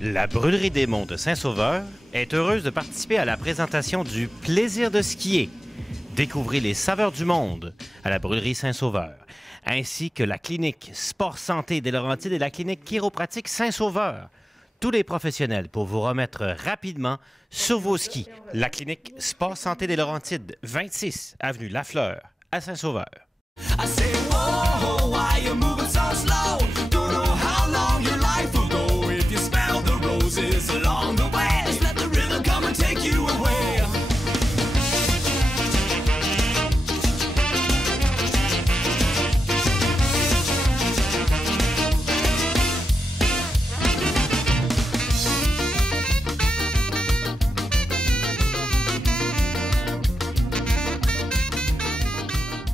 La Brûlerie des Monts de Saint-Sauveur est heureuse de participer à la présentation du Plaisir de skier. Découvrez les saveurs du monde à la Brûlerie Saint-Sauveur, ainsi que la clinique Sport Santé des Laurentides et la clinique chiropratique Saint-Sauveur. Tous les professionnels pour vous remettre rapidement sur vos skis. La clinique Sport Santé des Laurentides, 26 avenue Lafleur, à Saint-Sauveur.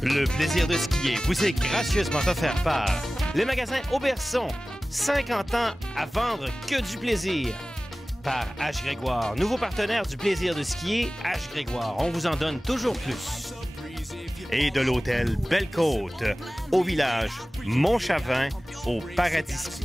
Le plaisir de skier vous est gracieusement offert par les magasins Auberson, 50 ans à vendre que du plaisir. Par H. Grégoire, nouveau partenaire du plaisir de skier, H. Grégoire, on vous en donne toujours plus. Et de l'hôtel Belle-Côte, au village Montchavin, au Paradis Ski.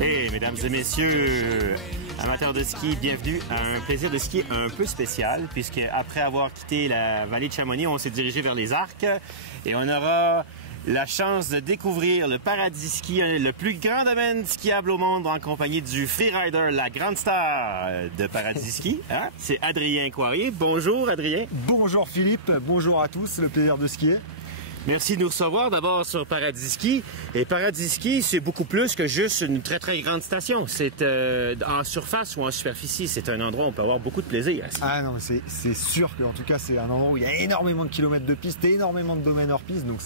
Et mesdames et messieurs, amateurs de ski, bienvenue à un plaisir de ski un peu spécial, puisque après avoir quitté la vallée de Chamonix, on s'est dirigé vers les Arcs et on aura la chance de découvrir le Paradis Ski, le plus grand domaine skiable au monde, en compagnie du freerider, la grande star de Paradis Ski. Hein? C'est Adrien Coirier. Bonjour Adrien. Bonjour Philippe, bonjour à tous, le plaisir de skier. Merci de nous recevoir d'abord sur Paradis Ski. Et Paradis Ski, c'est beaucoup plus que juste une très très grande station. C'est en surface ou en superficie, c'est un endroit où on peut avoir beaucoup de plaisir. Ah non, mais c'est sûr qu'en tout cas c'est un endroit où il y a énormément de kilomètres de piste et énormément de domaines hors piste. Donc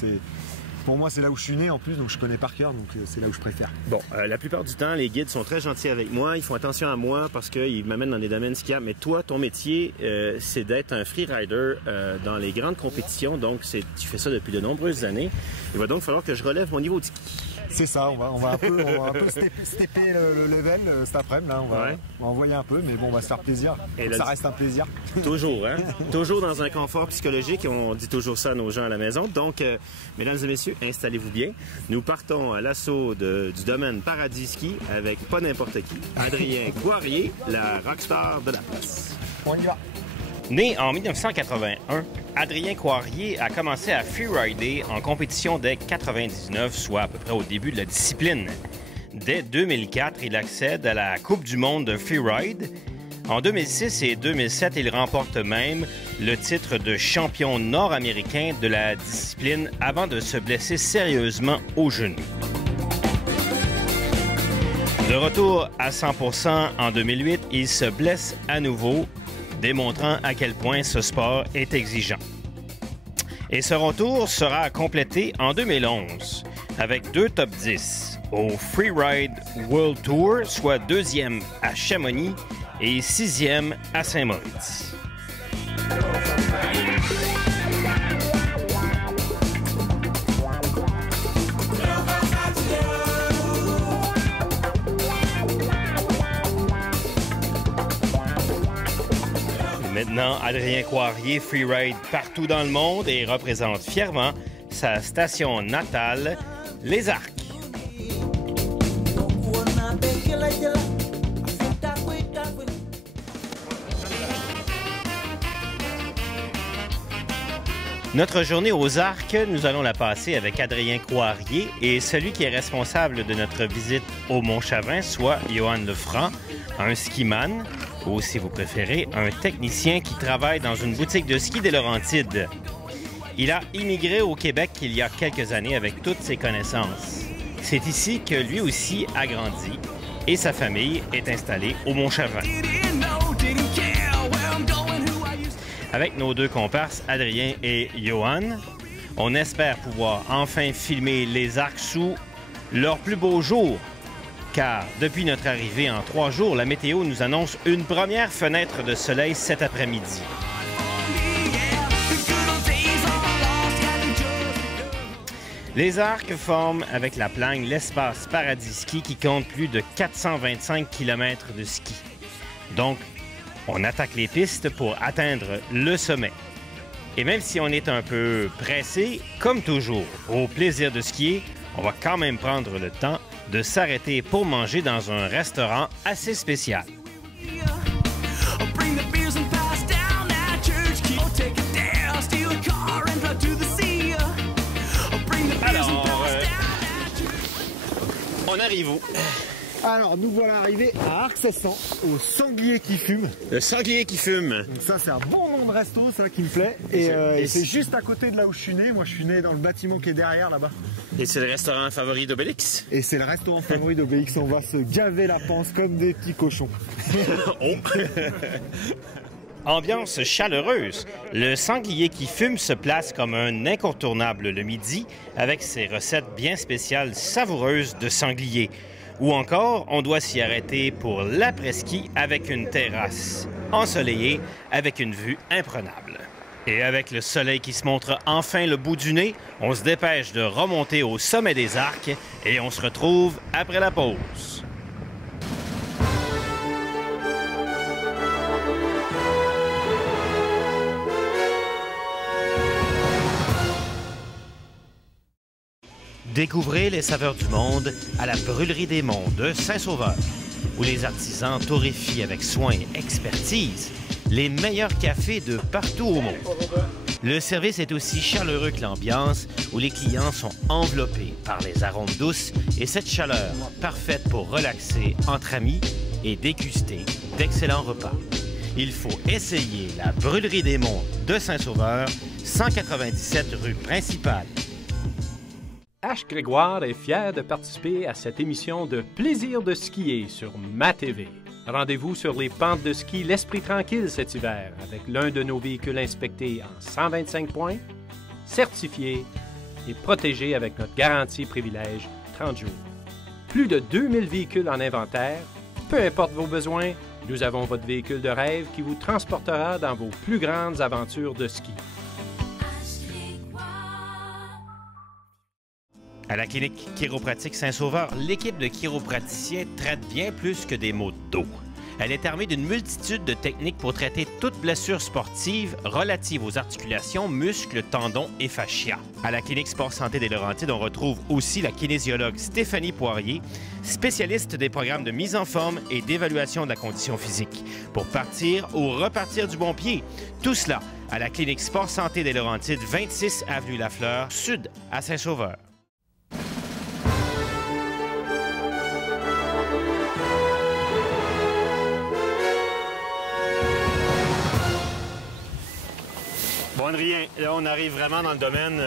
pour moi c'est là où je suis né en plus, donc je connais par cœur, donc c'est là où je préfère. Bon, la plupart du temps, les guides sont très gentils avec moi. Ils font attention à moi parce qu'ils m'amènent dans des domaines skiables. Mais toi, ton métier, c'est d'être un freerider dans les grandes compétitions. Donc tu fais ça depuis de nombreuses années. Il va donc falloir que je relève mon niveau de ski. C'est ça, on va un peu stepper le level cet après-midi. Là, on va envoyer un peu, mais bon, on va se faire plaisir. Et ça reste un plaisir. Toujours, hein? Toujours dans un confort psychologique. On dit toujours ça à nos gens à la maison. Donc, mesdames et messieurs, installez-vous bien. Nous partons à l'assaut du domaine Paradis Ski avec pas n'importe qui. Adrien Coirier, la rockstar de la place. On y va. Né en 1981, Adrien Coirier a commencé à freerider en compétition dès 1999, soit à peu près au début de la discipline. Dès 2004, il accède à la Coupe du monde de freeride. En 2006 et 2007, il remporte même le titre de champion nord-américain de la discipline avant de se blesser sérieusement au genou. De retour à 100% en 2008, il se blesse à nouveau, démontrant à quel point ce sport est exigeant. Et ce retour sera complété en 2011 avec 2 top 10 au Freeride World Tour, soit 2e à Chamonix et 6e à Saint-Moritz. Maintenant, Adrien Coirier freeride partout dans le monde et représente fièrement sa station natale, les Arcs. Notre journée aux Arcs, nous allons la passer avec Adrien Coirier et celui qui est responsable de notre visite au Montchavin, soit Johan Lefranc, un skiman, ou si vous préférez, un technicien qui travaille dans une boutique de ski des Laurentides. Il a immigré au Québec il y a quelques années avec toutes ses connaissances. C'est ici que lui aussi a grandi et sa famille est installée au Montchavin. Avec nos 2 comparses, Adrien et Johan, on espère pouvoir enfin filmer les Arcs sous leur plus beau jour. Car depuis notre arrivée en 3 jours, la météo nous annonce une première fenêtre de soleil cet après-midi. Les Arcs forment avec la Plagne l'espace Paradis Ski qui compte plus de 425 km de ski. Donc, on attaque les pistes pour atteindre le sommet. Et même si on est un peu pressé, comme toujours, au plaisir de skier, on va quand même prendre le temps de s'arrêter pour manger dans un restaurant assez spécial. Alors, on arrive où? Alors, nous voilà arrivés à Arc-700, au Sanglier qui fume. Le Sanglier qui fume. Donc ça, c'est un bon nom de resto, ça, qui me plaît. Et c'est juste à côté de là où je suis né. Moi, je suis né dans le bâtiment qui est derrière, là-bas. Et c'est le restaurant favori d'Obélix? Et c'est le restaurant favori d'Obélix. On va se gaver la panse comme des petits cochons. Oh. Ambiance chaleureuse. Le Sanglier qui fume se place comme un incontournable le midi avec ses recettes bien spéciales savoureuses de sanglier. Ou encore, on doit s'y arrêter pour l'après-ski avec une terrasse ensoleillée avec une vue imprenable. Et avec le soleil qui se montre enfin le bout du nez, on se dépêche de remonter au sommet des Arcs et on se retrouve après la pause. Découvrez les saveurs du monde à la Brûlerie des Monts de Saint-Sauveur, où les artisans torréfient avec soin et expertise les meilleurs cafés de partout au monde. Le service est aussi chaleureux que l'ambiance, où les clients sont enveloppés par les arômes douces et cette chaleur parfaite pour relaxer entre amis et déguster d'excellents repas. Il faut essayer la Brûlerie des Monts de Saint-Sauveur, 197 rue principale. H. Grégoire est fier de participer à cette émission de Plaisir de skier sur MaTV. Rendez-vous sur les pentes de ski l'esprit tranquille cet hiver avec l'un de nos véhicules inspectés en 125 points, certifié et protégé avec notre garantie privilège 30 jours. Plus de 2000 véhicules en inventaire, peu importe vos besoins, nous avons votre véhicule de rêve qui vous transportera dans vos plus grandes aventures de ski. À la clinique chiropratique Saint-Sauveur, l'équipe de chiropraticiens traite bien plus que des maux de dos. Elle est armée d'une multitude de techniques pour traiter toute blessure sportive relative aux articulations, muscles, tendons et fascia. À la clinique Sport Santé des Laurentides, on retrouve aussi la kinésiologue Stéphanie Poirier, spécialiste des programmes de mise en forme et d'évaluation de la condition physique, pour partir ou repartir du bon pied. Tout cela à la clinique Sport Santé des Laurentides, 26 avenue Lafleur, sud à Saint-Sauveur. Bon, Adrien, là, on arrive vraiment dans le domaine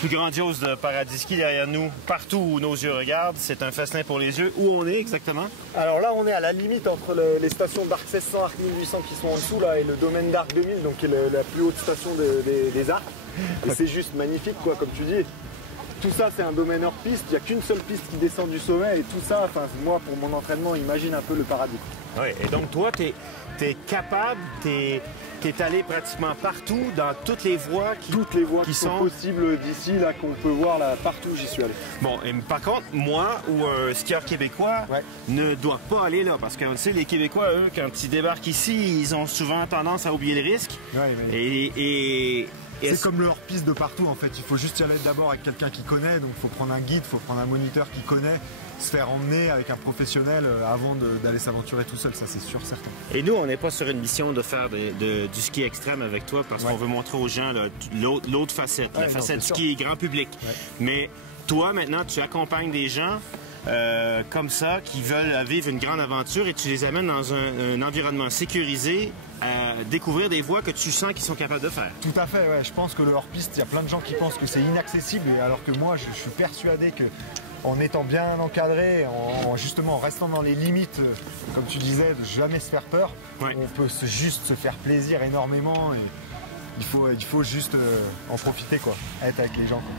plus grandiose de Paradis Ski derrière nous. Partout où nos yeux regardent, c'est un festin pour les yeux. Où on est exactement? Alors là, on est à la limite entre les stations d'Arc 1600, Arc 1800 qui sont en dessous là, et le domaine d'Arc 2000, donc qui est la plus haute station des Arcs. Et c'est juste magnifique, quoi, comme tu dis. Tout ça, c'est un domaine hors piste. Il n'y a qu'une seule piste qui descend du sommet. Et tout ça, enfin, moi, pour mon entraînement, imagine un peu le paradis. Oui, et donc toi, tu es capable, tu es allé pratiquement partout, dans toutes les voies qui sont possibles d'ici, là, qu'on peut voir là, partout, j'y suis allé. Bon, et par contre, moi ou un skieur québécois ne doit pas aller là, parce que tu sais, les Québécois, eux, quand ils débarquent ici, ils ont souvent tendance à oublier le risque. Ouais, c'est comme le hors-piste de partout, en fait. Il faut juste y aller d'abord avec quelqu'un qui connaît, donc il faut prendre un guide, il faut prendre un moniteur qui connaît, se faire emmener avec un professionnel avant d'aller s'aventurer tout seul, ça c'est sûr, certain. Et nous, on n'est pas sur une mission de faire du ski extrême avec toi, parce qu'on veut montrer aux gens l'autre facette, la facette ski grand public. Ouais. Mais toi, maintenant, tu accompagnes des gens comme ça, qui veulent vivre une grande aventure et tu les amènes dans un environnement sécurisé à découvrir des voies que tu sens qu'ils sont capables de faire. Tout à fait, ouais. Je pense que le hors-piste, il y a plein de gens qui pensent que c'est inaccessible, alors que moi, je suis persuadé que en étant bien encadré, justement en restant dans les limites, comme tu disais, de jamais se faire peur, on peut juste se faire plaisir énormément et il faut juste en profiter, quoi, être avec les gens, quoi.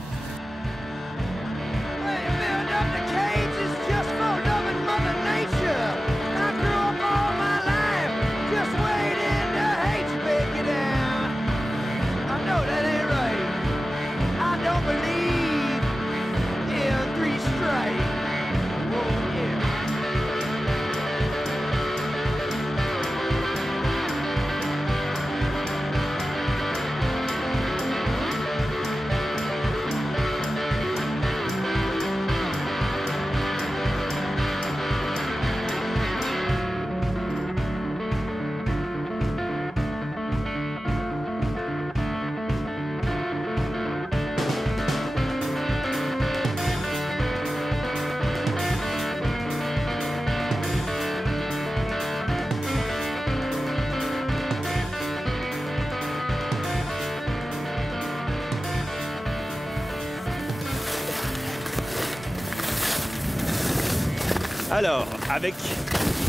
Alors, avec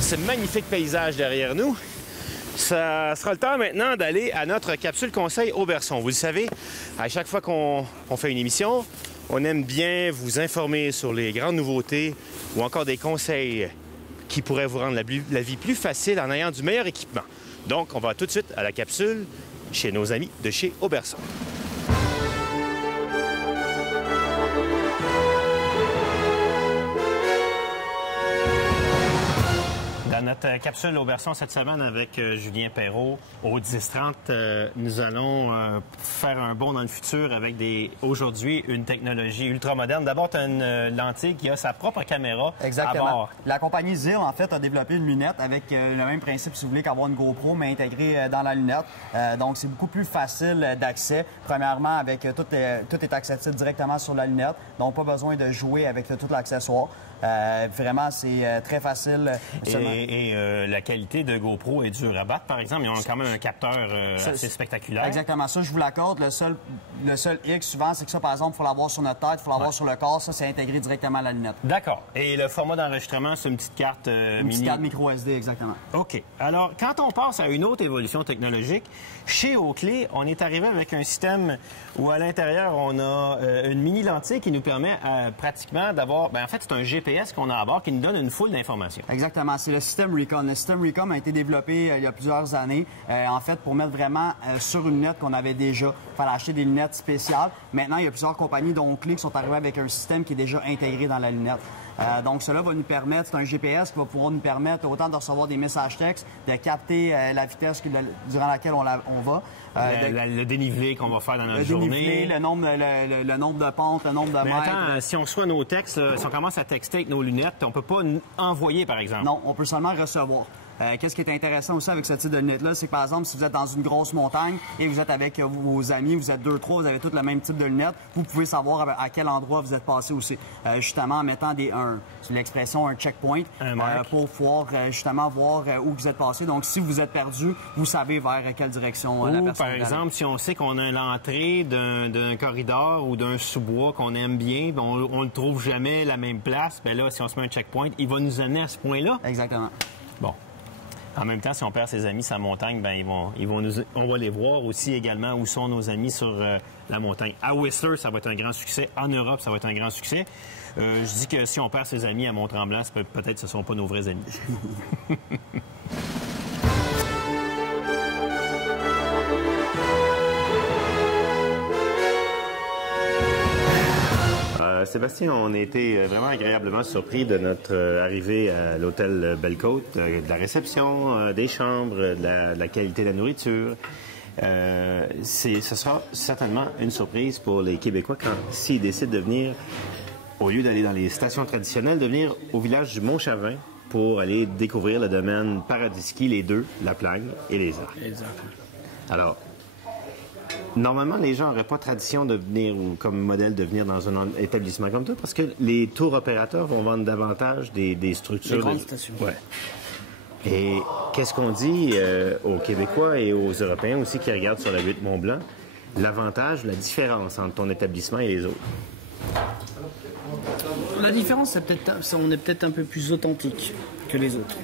ce magnifique paysage derrière nous, ça sera le temps maintenant d'aller à notre capsule conseil Auberson. Vous le savez, à chaque fois qu'on fait une émission, on aime bien vous informer sur les grandes nouveautés ou encore des conseils qui pourraient vous rendre la vie plus facile en ayant du meilleur équipement. Donc, on va tout de suite à la capsule chez nos amis de chez Auberson. Dans notre capsule Auberson cette semaine avec Julien Perrault, au 10-30, nous allons faire un bond dans le futur avec aujourd'hui une technologie ultra moderne. D'abord, tu as une lentille qui a sa propre caméra à bord. La compagnie ZIL, en fait, a développé une lunette avec le même principe, si vous voulez, qu'avoir une GoPro, mais intégrée dans la lunette. Donc, c'est beaucoup plus facile d'accès. Premièrement, avec tout est accessible directement sur la lunette, donc pas besoin de jouer avec tout l'accessoire. Vraiment, c'est très facile. Et la qualité de GoPro est dure à battre, par exemple. Ils ont quand même un capteur assez spectaculaire. Exactement. Ça, je vous l'accorde. Le seul X, souvent, c'est que ça, par exemple, il faut l'avoir sur notre tête, il faut l'avoir sur le corps. Ça, c'est intégré directement à la lunette. D'accord. Et le format d'enregistrement, c'est une petite carte une petite carte micro SD, exactement. OK. Alors, quand on passe à une autre évolution technologique, chez Oakley, on est arrivé avec un système où, à l'intérieur, on a une mini lentille qui nous permet pratiquement d'avoir... en fait, c'est un GPS qu'on a à bord qui nous donne une foule d'informations. Exactement. C'est le système Recon. Le système Recon a été développé il y a plusieurs années, en fait, pour mettre vraiment sur une lunette qu'on avait déjà. Il fallait acheter des lunettes spéciales. Maintenant, il y a plusieurs compagnies, dont Oakley, qui sont arrivées avec un système qui est déjà intégré dans la lunette. Donc, cela va nous permettre, c'est un GPS qui va pouvoir nous permettre autant de recevoir des messages textes, de capter la vitesse durant laquelle on va. Le dénivelé qu'on va faire dans notre journée. Le nombre de pentes, le nombre de mètres. Attends, si on reçoit nos textes, si on commence à texter avec nos lunettes, on ne peut pas envoyer, par exemple. Non, on peut seulement recevoir. Qu'est-ce qui est intéressant aussi avec ce type de lunette-là, c'est que, par exemple, si vous êtes dans une grosse montagne et vous êtes avec vos amis, vous êtes 2-3, vous avez tous le même type de lunettes, vous pouvez savoir à quel endroit vous êtes passé aussi. Justement, en mettant c'est l'expression un checkpoint, pour pouvoir justement voir où vous êtes passé. Donc, si vous êtes perdu, vous savez vers quelle direction la personne par exemple, si on sait qu'on a l'entrée d'un corridor ou d'un sous-bois qu'on aime bien, on ne trouve jamais la même place, bien là, si on se met un checkpoint, il va nous amener à ce point-là. Exactement. Bon. En même temps, si on perd ses amis sur la montagne, on va les voir aussi également où sont nos amis sur la montagne. À Whistler, ça va être un grand succès. En Europe, ça va être un grand succès. Je dis que si on perd ses amis à Mont-Tremblant, peut-être que ce ne sont pas nos vrais amis. Sébastien, on a été vraiment agréablement surpris de notre arrivée à l'hôtel Belle-Côte, de la réception, des chambres, de la qualité de la nourriture. Ce sera certainement une surprise pour les Québécois s'ils décident de venir, au lieu d'aller dans les stations traditionnelles, de venir au village du Mont-Chavin pour aller découvrir le domaine Paradis-Ski, les deux, la Plagne et les Arcs. Exactement. Alors, normalement, les gens n'auraient pas tradition de venir ou comme modèle de venir dans un établissement comme ça parce que les tours opérateurs vont vendre davantage des structures. Des grandes stations. Ouais. Et qu'est-ce qu'on dit aux Québécois et aux Européens aussi qui regardent sur la 8 Mont-Blanc? L'avantage, la différence entre ton établissement et les autres? La différence, c'est on est peut-être un peu plus authentique que les autres.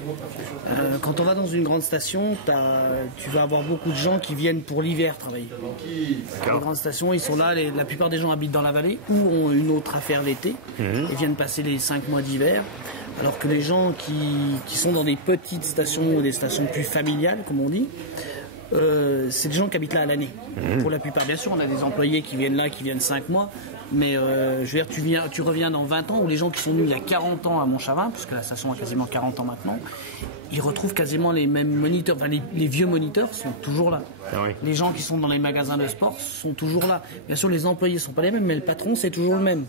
Quand on va dans une grande station, tu vas avoir beaucoup de gens qui viennent pour l'hiver travailler. Les grandes stations, ils sont là, la plupart des gens habitent dans la vallée ou ont une autre affaire l'été et viennent passer les 5 mois d'hiver. Alors que les gens qui sont dans des petites stations ou des stations plus familiales, comme on dit, c'est des gens qui habitent là à l'année. Pour la plupart, bien sûr, on a des employés qui viennent là, qui viennent 5 mois. Mais je veux dire, tu reviens dans 20 ans, où les gens qui sont venus il y a 40 ans à Mont-Chavin, puisque la station a quasiment 40 ans maintenant, ils retrouvent quasiment les mêmes moniteurs. Enfin, les vieux moniteurs sont toujours là. Ah oui. Les gens qui sont dans les magasins de sport sont toujours là. Bien sûr, les employés ne sont pas les mêmes, mais le patron, c'est toujours le même.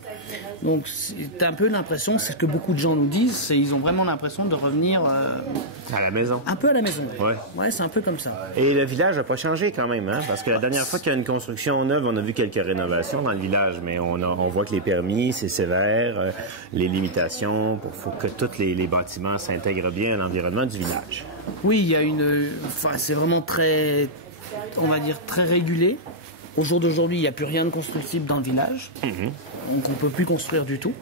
Donc, tu as un peu l'impression, c'est ce que beaucoup de gens nous disent, ils ont vraiment l'impression de revenir... à la maison. Un peu à la maison. Ouais. Ouais, c'est un peu comme ça. Et le village n'a pas changé quand même, hein? Parce que la dernière fois qu'il y a une construction neuve, on a vu quelques rénovations dans le village, mais on voit que les permis, c'est sévère, les limitations, il faut que tous les bâtiments s'intègrent bien à l'environnement du village. Oui, il y a c'est vraiment très, on va dire, très régulé. Au jour d'aujourd'hui, il n'y a plus rien de constructible dans le village. Donc on ne peut plus construire du tout.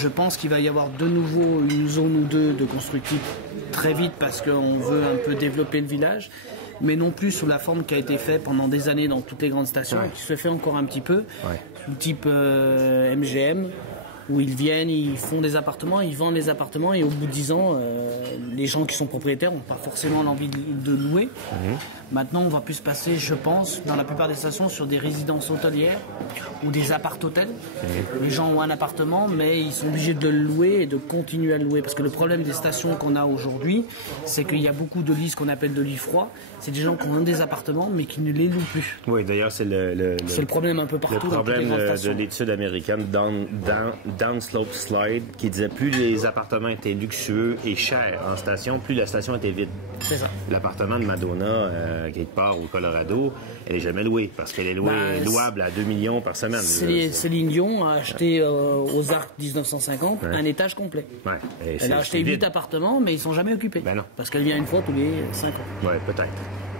Je pense qu'il va y avoir de nouveau une zone ou deux de constructibles très vite parce qu'on veut un peu développer le village, mais non plus sous la forme qui a été faite pendant des années dans toutes les grandes stations, qui se fait encore un petit peu, type MGM, où ils viennent, ils font des appartements, ils vendent les appartements et au bout de 10 ans, les gens qui sont propriétaires n'ont pas forcément l'envie de louer. Maintenant, on va plus se passer, je pense, dans la plupart des stations, sur des résidences hôtelières ou des appart-hôtels. Les gens ont un appartement, mais ils sont obligés de le louer et de continuer à le louer. Parce que le problème des stations qu'on a aujourd'hui, c'est qu'il y a beaucoup de lits, ce qu'on appelle de lits froids. C'est des gens qui ont des appartements, mais qui ne les louent plus. Oui, d'ailleurs, c'est c'est le problème un peu partout. Le problème de l'étude américaine Downslope Slide, qui disait plus les appartements étaient luxueux et chers en station, plus la station était vide. C'est ça. L'appartement de Madonna, quelque part au Colorado, elle n'est jamais louée parce qu'elle est louable à 2 millions par semaine. Céline Dion a acheté aux Arcs 1950 un étage complet. Elle a acheté 8 appartements, mais ils ne sont jamais occupés. Ben non. Parce qu'elle vient une fois tous les 5 ans. Oui, peut-être.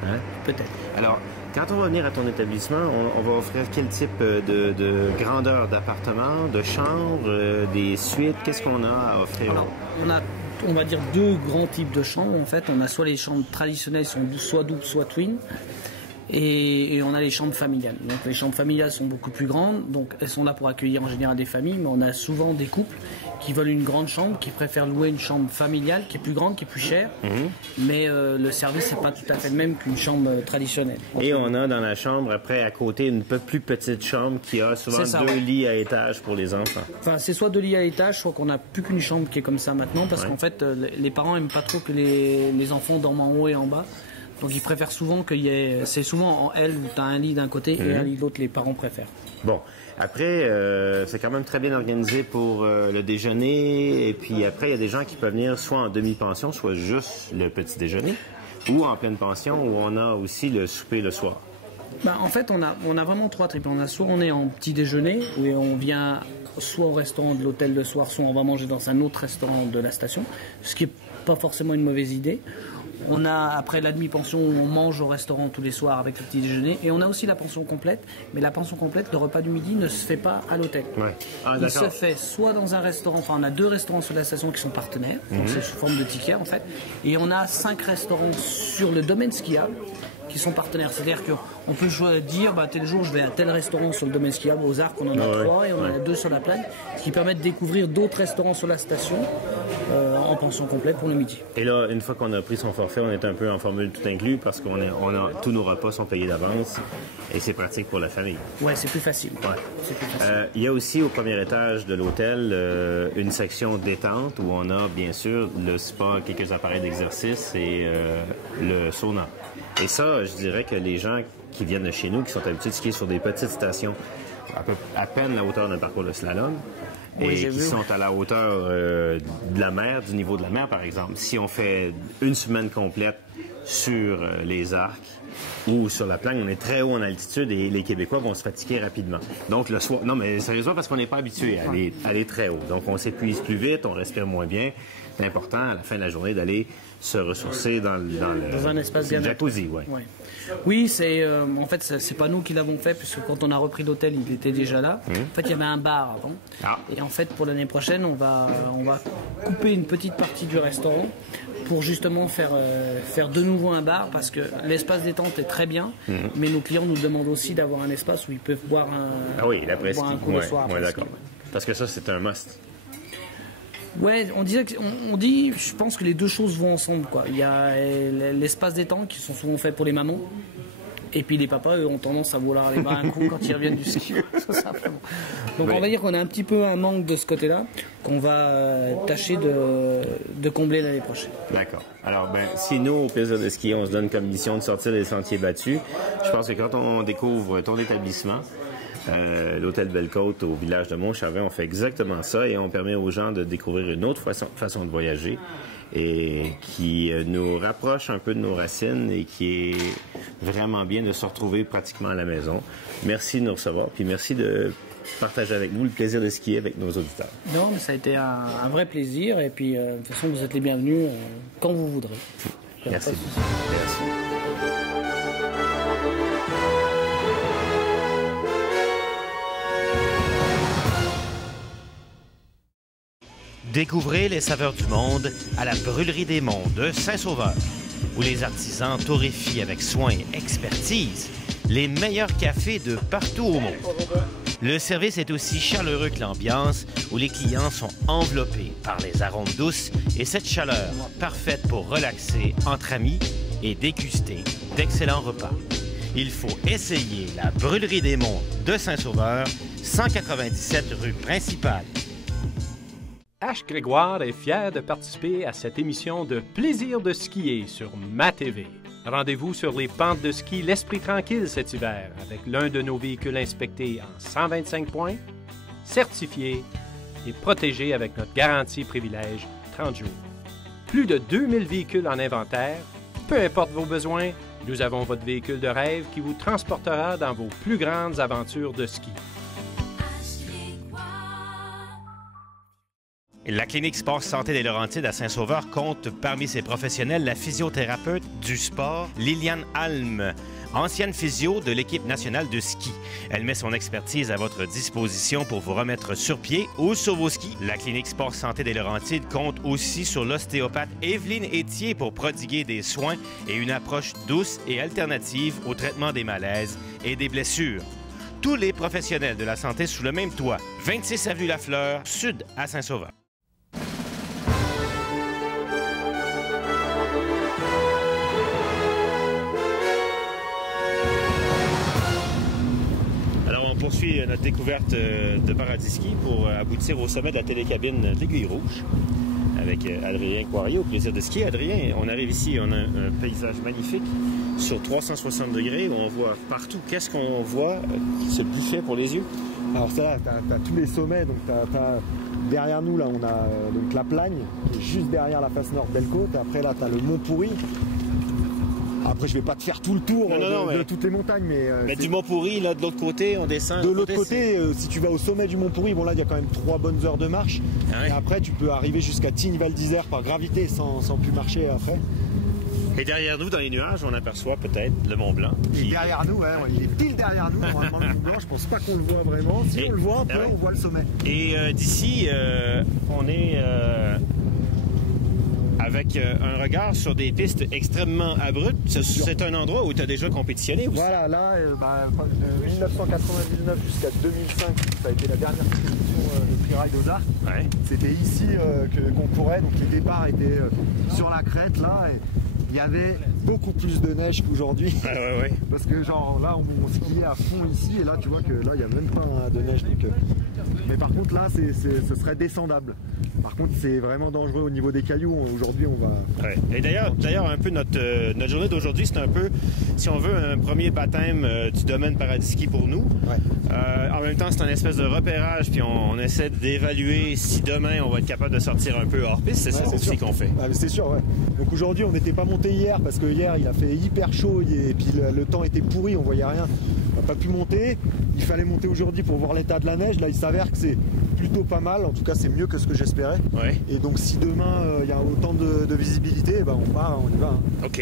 Hein? Peut-être. Alors, quand on va venir à ton établissement, on va offrir quel type de grandeur d'appartement, de chambre, des suites? Qu'est-ce qu'on a à offrir? Alors, on va dire 2 grands types de chambres. En fait, on a soit les chambres traditionnelles, sont soit doubles, soit twin. Et on a les chambres familiales. Donc les chambres familiales sont beaucoup plus grandes, donc elles sont là pour accueillir en général des familles, mais on a souvent des couples qui veulent une grande chambre, qui préfèrent louer une chambre familiale qui est plus grande, qui est plus chère, mais le service n'est pas tout à fait le même qu'une chambre traditionnelle. Et on a dans la chambre, après, à côté, une peu plus petite chambre qui a souvent 2 lits à étage pour les enfants. Enfin, c'est soit 2 lits à étage, soit qu'on n'a plus qu'une chambre qui est comme ça maintenant, parce qu'en fait, les parents n'aiment pas trop que les enfants dorment en haut et en bas. Donc ils préfèrent souvent qu'il y ait... C'est souvent en L où tu as un lit d'un côté et un lit de l'autre, les parents préfèrent. Bon, après, c'est quand même très bien organisé pour le déjeuner. Et puis après, il y a des gens qui peuvent venir soit en demi-pension, soit juste le petit déjeuner, ou en pleine pension, où on a aussi le souper le soir. En fait, on a vraiment 3 types. Soit on est en petit déjeuner, où on vient soit au restaurant de l'hôtel le soir, soit on va manger dans un autre restaurant de la station, ce qui n'est pas forcément une mauvaise idée. On a après la demi-pension où on mange au restaurant tous les soirs avec le petit déjeuner. Et on a aussi la pension complète. Mais la pension complète, le repas du midi ne se fait pas à l'hôtel. Il se fait soit dans un restaurant, enfin on a 2 restaurants sur la station qui sont partenaires. Donc c'est sous forme de tickets en fait. Et on a 5 restaurants sur le domaine skiable qui sont partenaires. C'est-à-dire qu'on peut dire, tel jour je vais à tel restaurant sur le domaine skiable, aux Arcs, on en a 3 et on en a 2 sur la plaine, ce qui permet de découvrir d'autres restaurants sur la station en pension complète pour le midi. Et là, une fois qu'on a pris son forfait, on est un peu en formule tout inclus parce qu'on tous nos repas sont payés d'avance et c'est pratique pour la famille. Ouais, c'est plus facile. C'est plus facile. Il y a aussi au premier étage de l'hôtel une section détente où on a bien sûr le spa, quelques appareils d'exercice et le sauna. Et ça, je dirais que les gens qui viennent de chez nous, qui sont habitués de skier sur des petites stations, à peine la hauteur d'un parcours de slalom, et qui sont à la hauteur de la mer, du niveau de la mer par exemple. Si on fait une semaine complète sur les Arcs ou sur la plagne, on est très haut en altitude et les Québécois vont se fatiguer rapidement. Donc le soir, non mais sérieusement parce qu'on n'est pas habitué à aller très haut. Donc on s'épuise plus vite, on respire moins bien. C'est important à la fin de la journée d'aller se ressourcer dans un espace bien jacuzzi, Oui, en fait c'est pas nous qui l'avons fait puisque quand on a repris l'hôtel, il était déjà là. En fait, il y avait un bar avant. Et en fait, pour l'année prochaine, on va couper une petite partie du restaurant pour justement faire de nouveau un bar parce que l'espace détente est très bien, mais nos clients nous demandent aussi d'avoir un espace où ils peuvent boire un coup le soir. D'accord. Parce que ça, c'est un must. Ouais, on dit, je pense que les 2 choses vont ensemble, quoi. Il y a l'espace détente qui sont souvent faits pour les mamans. Et puis les papas, eux, ont tendance à vouloir aller boire un coup quand ils reviennent du ski, tout simplement. Donc on va dire qu'on a un petit peu un manque de ce côté-là, qu'on va tâcher de combler l'année prochaine. D'accord. Alors, si nous, au plaisir de skier, on se donne comme mission de sortir des sentiers battus, je pense que quand on découvre ton établissement, l'hôtel Belle-Côte au village de Montchavin, on fait exactement ça et on permet aux gens de découvrir une autre façon de voyager et qui nous rapproche un peu de nos racines et qui est vraiment bien de se retrouver pratiquement à la maison. Merci de nous recevoir, puis merci de partager avec nous le plaisir de skier avec nos auditeurs. Non, mais ça a été un vrai plaisir et puis de toute façon, vous êtes les bienvenus quand vous voudrez. Merci. Merci. Découvrez les saveurs du monde à la Brûlerie des Monts de Saint-Sauveur, où les artisans torréfient avec soin et expertise les meilleurs cafés de partout au monde. Le service est aussi chaleureux que l'ambiance, où les clients sont enveloppés par les arômes douces et cette chaleur parfaite pour relaxer entre amis et déguster d'excellents repas. Il faut essayer la Brûlerie des Monts de Saint-Sauveur, 197 rue principale. H. Grégoire est fier de participer à cette émission de Plaisir de skier sur MaTV. Rendez-vous sur les pentes de ski l'esprit tranquille cet hiver avec l'un de nos véhicules inspectés en 125 points, certifié et protégé avec notre garantie privilège 30 jours. Plus de 2000 véhicules en inventaire, peu importe vos besoins, nous avons votre véhicule de rêve qui vous transportera dans vos plus grandes aventures de ski. La clinique Sport Santé des Laurentides à Saint-Sauveur compte parmi ses professionnels la physiothérapeute du sport Liliane Alm, ancienne physio de l'équipe nationale de ski. Elle met son expertise à votre disposition pour vous remettre sur pied ou sur vos skis. La clinique Sport Santé des Laurentides compte aussi sur l'ostéopathe Evelyne Étier pour prodiguer des soins et une approche douce et alternative au traitement des malaises et des blessures. Tous les professionnels de la santé sous le même toit. 26 avenue Lafleur, sud à Saint-Sauveur. On poursuit notre découverte de Paradis Ski pour aboutir au sommet de la télécabine de l'Aiguille Rouge avec Adrien Coirier au plaisir de skier. Adrien, on arrive ici, on a un paysage magnifique sur 360 degrés où on voit partout. Qu'est-ce qu'on voit? Ce buffet pour les yeux? Alors ça, tu as tous les sommets, donc derrière nous là on a donc la Plagne qui est juste derrière la face nord d'Elcote. Après là tu as le Mont Pourri. Après, je vais pas te faire tout le tour de toutes les montagnes, mais du Mont Pourri, là, de l'autre côté, on descend. De l'autre côté, si tu vas au sommet du Mont Pourri, bon là, il y a quand même 3 bonnes heures de marche. Ah ouais. Et après, tu peux arriver jusqu'à Tignes-Val d'Isère par gravité sans plus marcher après. Et derrière nous, dans les nuages, on aperçoit peut-être le Mont Blanc. Et derrière nous, ouais, il est pile derrière nous, normalement, le Mont Blanc. Je pense pas qu'on le voit vraiment. Si on le voit, après, on voit le sommet. Et d'ici, on est avec un regard sur des pistes extrêmement abruptes. C'est un endroit où tu as déjà compétitionné aussi. Voilà, là, de 1999 jusqu'à 2005, ça a été la dernière compétition de freeride aux Arcs. Ouais. C'était ici qu'on courait, donc les départs étaient sur la crête, là. Et il y avait beaucoup plus de neige qu'aujourd'hui. Ouais. Parce que genre là, on skiait à fond ici, et là, tu vois que là, il n'y a même pas de neige. Donc, mais par contre, là, ce serait descendable. Par contre, c'est vraiment dangereux au niveau des cailloux. Aujourd'hui, on va... Ouais. Et d'ailleurs, un peu notre journée d'aujourd'hui, c'est un peu, si on veut, un premier baptême du domaine Paradis Ski pour nous. Ouais. En même temps, c'est un espèce de repérage, puis on essaie d'évaluer si demain, on va être capable de sortir un peu hors piste. C'est ça aussi qu'on fait. Ah, c'est sûr, ouais. Donc aujourd'hui, on n'était pas monté hier, parce que hier, il a fait hyper chaud, et puis le temps était pourri, on voyait rien. On n'a pas pu monter. Il fallait monter aujourd'hui pour voir l'état de la neige. Là, il s'avère que c'est plutôt pas mal. En tout cas, c'est mieux que ce que j'espérais. Ouais. Et donc, si demain, il y a autant de visibilité, ben, on part, on y va. Hein. OK.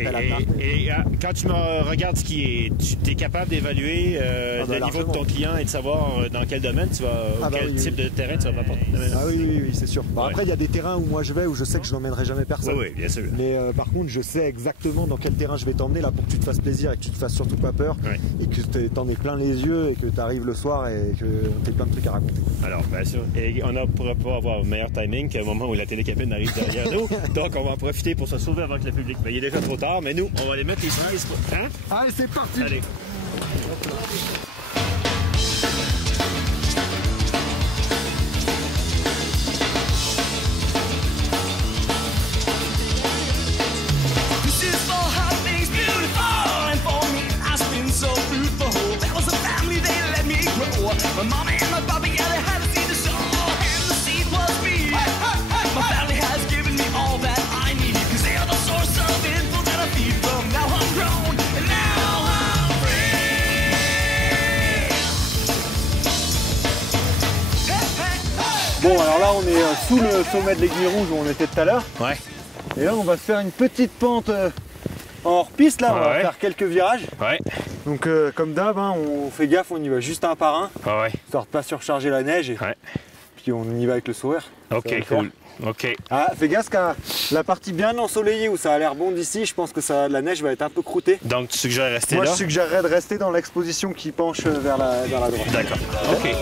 Et quand tu me regardes skier, tu es capable d'évaluer le niveau de ton client et de savoir dans quel domaine tu vas, quel type de terrain tu vas m'apporter. Ah oui, c'est sûr. Bon, ouais. Après, il y a des terrains où moi je vais, où je sais que je n'emmènerai jamais personne. Oui, bien sûr. Mais par contre, je sais exactement dans quel terrain je vais t'emmener là pour que tu te fasses plaisir et que tu te fasses surtout pas peur. Ouais. Et que tu t'en aies plein les yeux et que tu arrives le soir et que tu aies plein de trucs à raconter. Alors, bien sûr. Et on ne pourra pas avoir meilleur timing qu'au moment où la télécabine arrive derrière nous. Donc, on va en profiter pour se sauver avant que le public. Ben, il est déjà trop tard, mais nous, on va aller mettre les skis. Hein? Allez, c'est parti! Allez. Bon, alors là, on est sous le sommet de l'Aiguille Rouge où on était tout à l'heure. Ouais. Et là, on va se faire une petite pente en hors-piste. Là, on va faire quelques virages. Ouais. Donc, comme d'hab, hein, on fait gaffe, on y va juste un par un. Ouais. Histoire de pas surcharger la neige. Et... Puis puis on y va avec le sourire. Ok, Ça va cool. Ok. Ah, fais gaffe qu'à la partie bien ensoleillée où ça a l'air bon d'ici, je pense que la neige va être un peu croûtée. Donc, tu suggères rester Moi, là? je suggérerais de rester dans l'exposition qui penche vers la droite. D'accord. Ok. Ouais.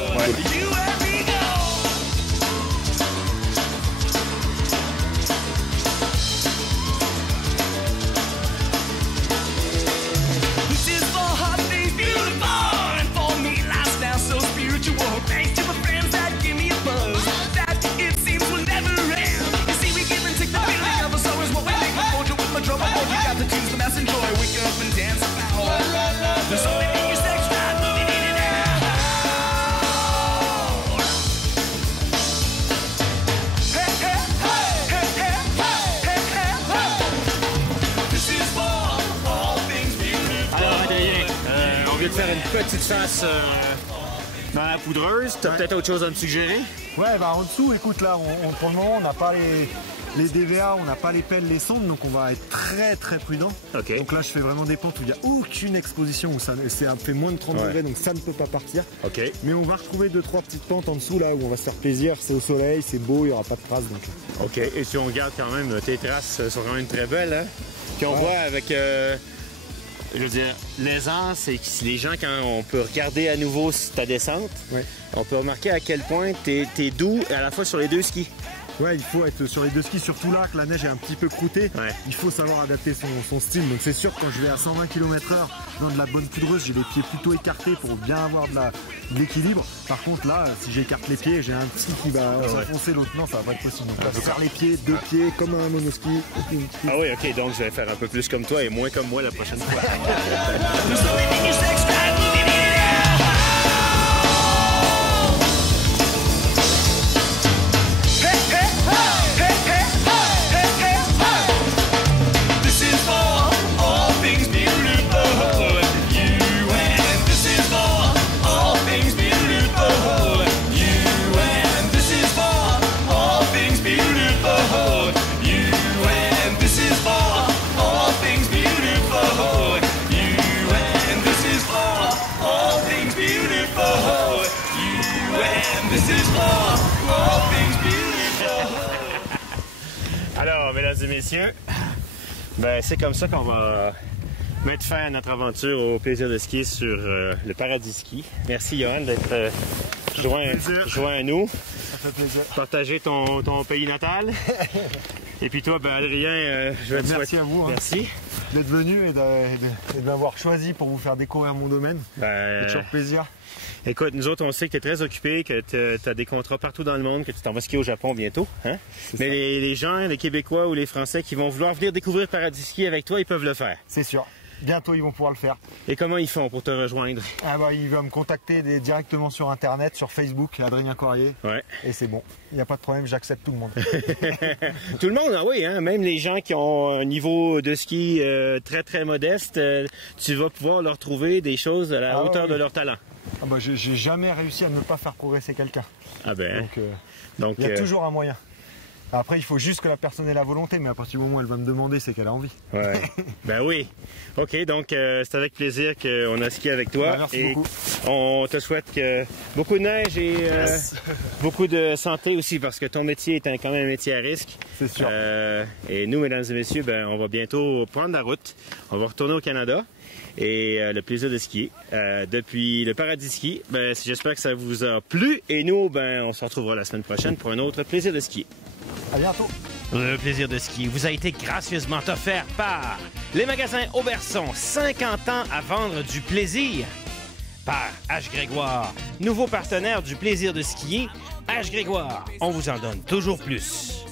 De faire une petite face dans la poudreuse. T'as peut-être autre chose à me suggérer? Ouais, bah en dessous, écoute, là, pour le moment, on n'a pas les DVA, on n'a pas les pelles, les sondes, donc on va être très très prudent. Ok. Donc là, je fais vraiment des pentes où il n'y a aucune exposition, où ça fait moins de 30 degrés, donc ça ne peut pas partir. Ok. Mais on va retrouver 2-3 petites pentes en dessous, là, où on va se faire plaisir. C'est au soleil, c'est beau, il n'y aura pas de traces. Donc... Ok. Et si on regarde quand même, tes traces sont quand même très belles, hein? Puis on voit avec... je veux dire, l'aisance, c'est que les gens, quand on peut regarder à nouveau ta descente, on peut remarquer à quel point t'es doux à la fois sur les deux skis. Ouais, il faut être sur les deux skis, surtout là que la neige est un petit peu croûtée. Ouais. Il faut savoir adapter son style. Donc c'est sûr que quand je vais à 120 km/h dans de la bonne poudreuse, j'ai les pieds plutôt écartés pour bien avoir de l'équilibre. Par contre là, si j'écarte les pieds, j'ai un ski qui va s'enfoncer, l'autre non, ça va pas être possible. Donc là, je serre les pieds, deux pieds, comme un monoski. Ah oui, ok, donc je vais faire un peu plus comme toi et moins comme moi la prochaine fois. Alors, mesdames et messieurs, ben, c'est comme ça qu'on va mettre fin à notre aventure au plaisir de skier sur le Paradis Ski. Merci, Johan, d'être joint à nous. Ça fait plaisir. Partager ton pays natal. Et puis toi, ben, Adrien, je vais te Merci à vous. Hein. Merci. D'être venu et de m'avoir choisi pour vous faire découvrir mon domaine. C'est toujours plaisir. Écoute, nous autres, on sait que tu es très occupé, que tu as des contrats partout dans le monde, que tu t'en vas skier au Japon bientôt. Hein? Mais les gens, les Québécois ou les Français qui vont vouloir venir découvrir Paradis Ski avec toi, ils peuvent le faire. C'est sûr. Bientôt, ils vont pouvoir le faire. Et comment ils font pour te rejoindre? Ah bah, il va me contacter directement sur Internet, sur Facebook, Adrien Coirrier. Ouais. Et c'est bon. Il n'y a pas de problème, j'accepte tout le monde. Tout le monde, ah oui, hein? Même les gens qui ont un niveau de ski très très modeste, tu vas pouvoir leur trouver des choses à la hauteur de leur talent. Ah bah, j'ai jamais réussi à ne pas faire progresser quelqu'un. Ah ben. Donc il y a toujours un moyen. Après, il faut juste que la personne ait la volonté, mais à partir du moment où elle va me demander, c'est qu'elle a envie. Ouais. Ben oui. OK, donc c'est avec plaisir qu'on a skié avec toi. Merci beaucoup. On te souhaite beaucoup de neige et beaucoup de santé aussi, parce que ton métier est quand même un métier à risque. C'est sûr. Et nous, mesdames et messieurs, ben, on va bientôt prendre la route. On va retourner au Canada. Et le plaisir de skier. Depuis le Paradis Ski, ben, j'espère que ça vous a plu. Et nous, ben, on se retrouvera la semaine prochaine pour un autre plaisir de skier. À bientôt. Le plaisir de skier vous a été gracieusement offert par les magasins Auberson, 50 ans à vendre du plaisir. Par H. Grégoire, nouveau partenaire du plaisir de skier. H. Grégoire, on vous en donne toujours plus.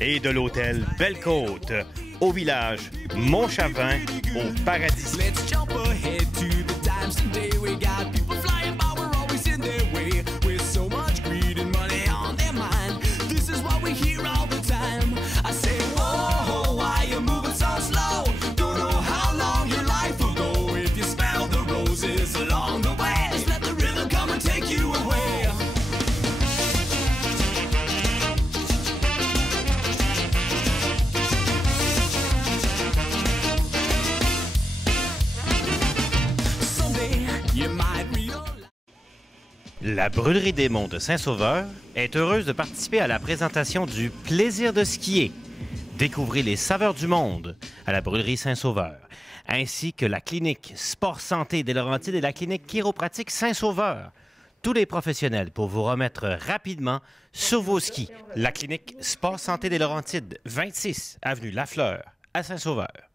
Et de l'hôtel Belle-Côte, au village Montchavin, au Paradis. Let's jump ahead to the times today. We got people flying by, we're always in their way. With so much greed and money on their mind. This is what we hear all the time. I say, whoa, why you moving so slow? Don't know how long your life will go. If you smell the roses along the way, just let the rhythm come and take you away. La Brûlerie des Monts de Saint-Sauveur est heureuse de participer à la présentation du Plaisir de skier. Découvrez les saveurs du monde à la Brûlerie Saint-Sauveur, ainsi que la clinique Sport Santé des Laurentides et la clinique chiropratique Saint-Sauveur. Tous les professionnels pour vous remettre rapidement sur vos skis. La clinique Sport Santé des Laurentides, 26 avenue Lafleur à Saint-Sauveur.